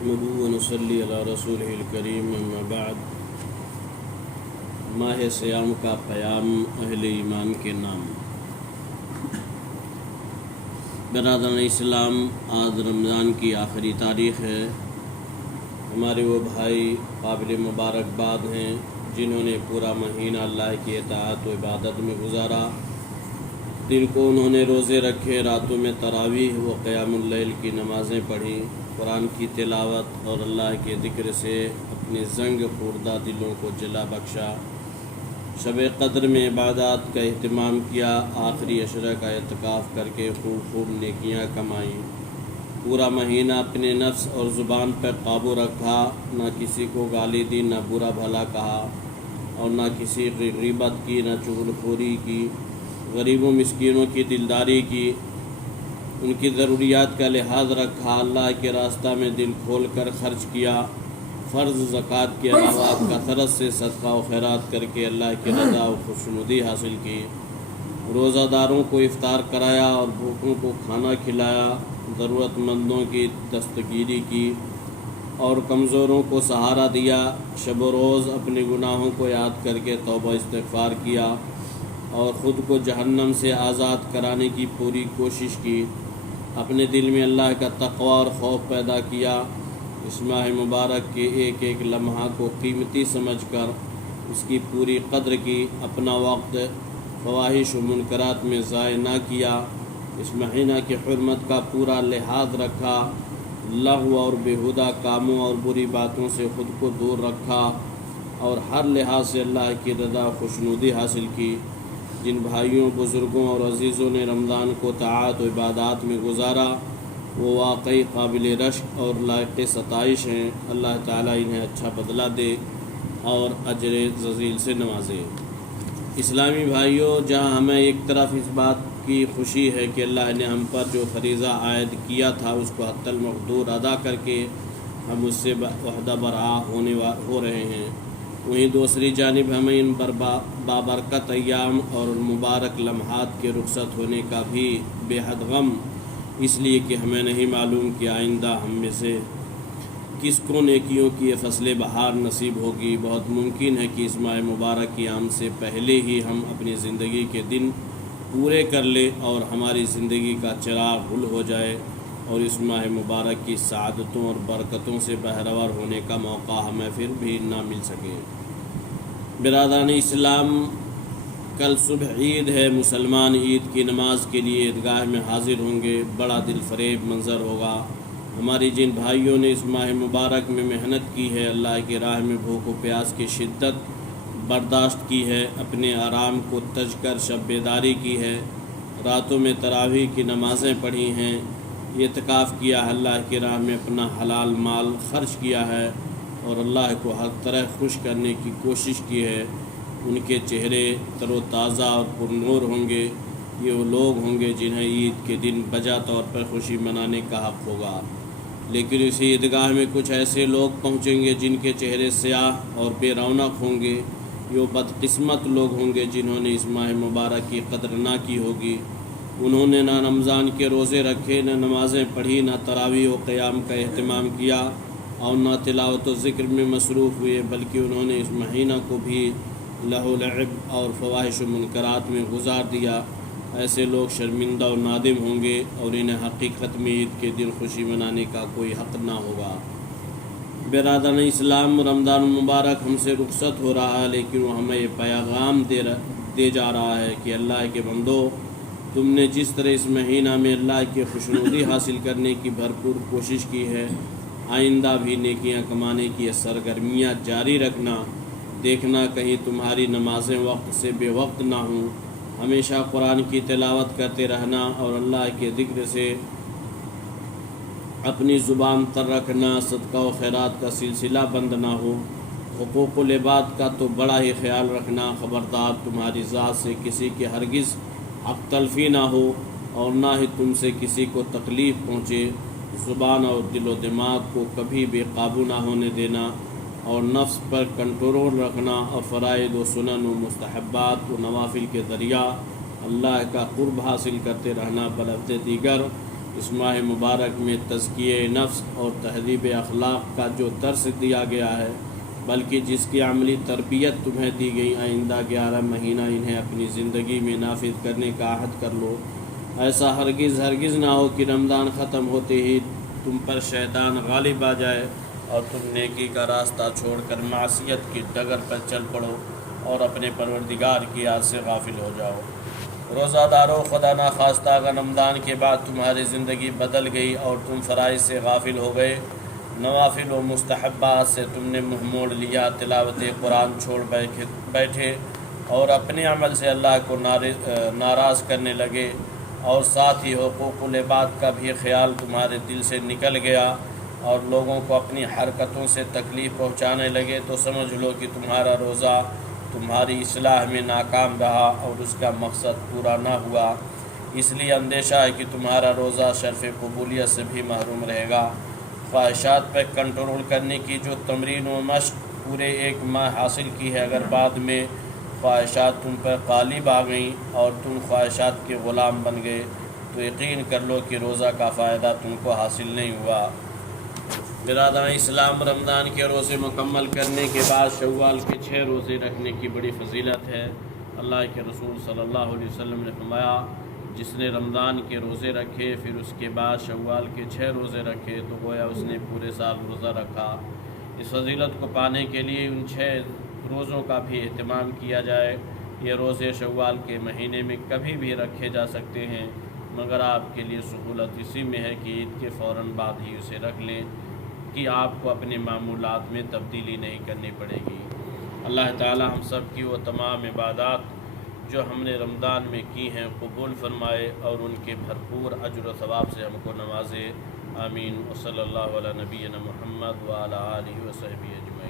نحمده ونصلي علی رسولہ الکریم اما بعد۔ ماہ صیام کا قیام اہل ایمان کے نام۔ برادران اسلام، آج رمضان کی آخری تاریخ ہے۔ ہمارے وہ بھائی قابل مبارکباد ہیں جنہوں نے پورا مہینہ اللہ کی اطاعت و عبادت میں گزارا۔ دن کو انہوں نے روزے رکھے، راتوں میں تراویح و قیام اللیل کی نمازیں پڑھی، قرآن کی تلاوت اور اللہ کے ذکر سے اپنے زنگ خوردہ دلوں کو جلا بخشا۔ شب قدر میں عبادات کا اہتمام کیا، آخری عشرہ کا اعتکاف کر کے خوب نیکیاں کمائیں۔ پورا مہینہ اپنے نفس اور زبان پر قابو رکھا، نہ کسی کو گالی دی، نہ برا بھلا کہا، اور نہ کسی کی غیبت کی، نہ چغل خوری کی، غریبوں مسکینوں کی دلداری کی، ان کی ضروریات کا لحاظ رکھا، اللہ کے راستہ میں دل کھول کر خرچ کیا، فرض زکوٰۃ کے علاوہ کثرت سے صدقہ و خیرات کر کے اللہ کی رضا و خوشنودی حاصل کی، روزہ داروں کو افطار کرایا اور بھوکوں کو کھانا کھلایا، ضرورت مندوں کی دستگیری کی اور کمزوروں کو سہارا دیا، شب و روز اپنے گناہوں کو یاد کر کے توبہ استغفار کیا اور خود کو جہنم سے آزاد کرانے کی پوری کوشش کی، اپنے دل میں اللہ کا تقوی اور خوف پیدا کیا، اس ماہ مبارک کے ایک ایک لمحہ کو قیمتی سمجھ کر اس کی پوری قدر کی، اپنا وقت فواحش و منکرات میں ضائع نہ کیا، اس مہینہ کی حرمت کا پورا لحاظ رکھا، لغو اور بیہودہ کاموں اور بری باتوں سے خود کو دور رکھا اور ہر لحاظ سے اللہ کی رضا و خوشنودی حاصل کی۔ جن بھائیوں، بزرگوں اور عزیزوں نے رمضان کو طاعت و عبادات میں گزارا وہ واقعی قابل رشک اور لائق ستائش ہیں۔ اللہ تعالیٰ انہیں اچھا بدلہ دے اور اجر جزیل سے نوازے۔ اسلامی بھائیوں، جہاں ہمیں ایک طرف اس بات کی خوشی ہے کہ اللہ نے ہم پر جو فریضہ عائد کیا تھا اس کو حتی المقدور ادا کر کے ہم اس سے وحدہ برآ ہو رہے ہیں، وہیں دوسری جانب ہمیں ان بابرکت ایام اور مبارک لمحات کے رخصت ہونے کا بھی بے حد غم، اس لیے کہ ہمیں نہیں معلوم کہ آئندہ ہم میں سے کس کو نیکیوں کی یہ فصل بہار نصیب ہوگی۔ بہت ممکن ہے کہ اس ماہ مبارک کی عام سے پہلے ہی ہم اپنی زندگی کے دن پورے کر لیں اور ہماری زندگی کا چراغ گل ہو جائے اور اس ماہ مبارک کی سعادتوں اور برکتوں سے بہرور ہونے کا موقع ہمیں پھر بھی نہ مل سکے۔ برادران اسلام، کل صبح عید ہے، مسلمان عید کی نماز کے لیے عیدگاہ میں حاضر ہوں گے، بڑا دل فریب منظر ہوگا۔ ہماری جن بھائیوں نے اس ماہ مبارک میں محنت کی ہے، اللہ کی راہ میں بھوک و پیاس کی شدت برداشت کی ہے، اپنے آرام کو تج کر شب بیداری کی ہے، راتوں میں تراویح کی نمازیں پڑھی ہیں، اعتکاف کیا ہے، اللہ کی راہ میں اپنا حلال مال خرچ کیا ہے اور اللہ کو ہر طرح خوش کرنے کی کوشش کی ہے، ان کے چہرے تر و تازہ اور پرنور ہوں گے۔ یہ وہ لوگ ہوں گے جنہیں عید کے دن بجا طور پر خوشی منانے کا حق ہوگا، لیکن اسی عیدگاہ میں کچھ ایسے لوگ پہنچیں گے جن کے چہرے سیاہ اور بے رونق ہوں گے۔ یہ بدقسمت لوگ ہوں گے جنہوں نے اس ماہ مبارک کی قدر نہ کی ہوگی، انہوں نے نہ رمضان کے روزے رکھے، نہ نمازیں پڑھی، نہ تراویح و قیام کا اہتمام کیا اور نہ تلاوت و ذکر میں مصروف ہوئے، بلکہ انہوں نے اس مہینہ کو بھی لہو و لعب اور فواحش و منکرات میں گزار دیا۔ ایسے لوگ شرمندہ و نادم ہوں گے اور انہیں حقیقت میں عید کے دن خوشی منانے کا کوئی حق نہ ہوگا۔ برادران اسلام، رمضان مبارک ہم سے رخصت ہو رہا ہے، لیکن وہ ہمیں یہ پیغام دے جا رہا ہے کہ اللہ کے بندو، تم نے جس طرح اس مہینہ میں اللہ کی خوشنودی حاصل کرنے کی بھرپور کوشش کی ہے، آئندہ بھی نیکیاں کمانے کی یہ سرگرمیاں جاری رکھنا، دیکھنا کہیں تمہاری نمازیں وقت سے بے وقت نہ ہوں، ہمیشہ قرآن کی تلاوت کرتے رہنا اور اللہ کے ذکر سے اپنی زبان تر رکھنا، صدقہ و خیرات کا سلسلہ بند نہ ہو، حقوق العباد کا تو بڑا ہی خیال رکھنا، خبردار تمہاری ذات سے کسی کی ہرگز حق تلفی نہ ہو اور نہ ہی تم سے کسی کو تکلیف پہنچے، زبان اور دل و دماغ کو کبھی بے قابو نہ ہونے دینا اور نفس پر کنٹرول رکھنا اور فرائض و سنن و مستحبات و نوافل کے ذریعہ اللہ کا قرب حاصل کرتے رہنا بلفظ دیگر اس ماہ مبارک میں تزکیہ نفس اور تہذیب اخلاق کا جو درس دیا گیا ہے، بلکہ جس کی عملی تربیت تمہیں دی گئی، آئندہ 11 مہینہ انہیں اپنی زندگی میں نافذ کرنے کا عہد کر لو۔ ایسا ہرگز نہ ہو کہ رمضان ختم ہوتے ہی تم پر شیطان غالب آ جائے اور تم نیکی کا راستہ چھوڑ کر معصیت کی ڈگر پر چل پڑو اور اپنے پروردگار کی یاد سے غافل ہو جاؤ۔ روزہ دارو، خدا نخواستہ اگر رمضان کے بعد تمہاری زندگی بدل گئی اور تم فرائض سے غافل ہو گئے، نوافل و مستحبات سے تم نے منہ موڑ لیا، تلاوت قرآن چھوڑ بیٹھے اور اپنے عمل سے اللہ کو ناراض کرنے لگے، اور ساتھ ہی حقوق العباد کا بھی خیال تمہارے دل سے نکل گیا اور لوگوں کو اپنی حرکتوں سے تکلیف پہنچانے لگے، تو سمجھ لو کہ تمہارا روزہ تمہاری اصلاح میں ناکام رہا اور اس کا مقصد پورا نہ ہوا۔ اس لیے اندیشہ ہے کہ تمہارا روزہ شرف قبولیت سے بھی محروم رہے گا۔ خواہشات پر کنٹرول کرنے کی جو تمرین و مشق پورے 1 ماہ حاصل کی ہے، اگر بعد میں خواہشات تم پر غالب آ گئیں اور تم خواہشات کے غلام بن گئے، تو یقین کر لو کہ روزہ کا فائدہ تم کو حاصل نہیں ہوا۔ برادران اسلام، رمضان کے روزے مکمل کرنے کے بعد شوال کے 6 روزے رکھنے کی بڑی فضیلت ہے۔ اللہ کے رسول صلی اللہ علیہ وسلم نے فرمایا، جس نے رمضان کے روزے رکھے پھر اس کے بعد شوال کے 6 روزے رکھے تو گویا اس نے پورے سال روزہ رکھا۔ اس فضیلت کو پانے کے لیے ان 6 روزوں کا بھی اہتمام کیا جائے۔ یہ روزے شوال کے مہینے میں کبھی بھی رکھے جا سکتے ہیں، مگر آپ کے لیے سہولت اسی میں ہے کہ عید کے فوراً بعد ہی اسے رکھ لیں کہ آپ کو اپنے معمولات میں تبدیلی نہیں کرنی پڑے گی۔ اللہ تعالی ہم سب کی وہ تمام عبادات جو ہم نے رمضان میں کی ہیں قبول فرمائے اور ان کے بھرپور اجر و ثواب سے ہم کو نوازے۔ آمین۔ وصلی اللہ علی نبینا محمد وعلی آلہ وصحبہ اجمعین۔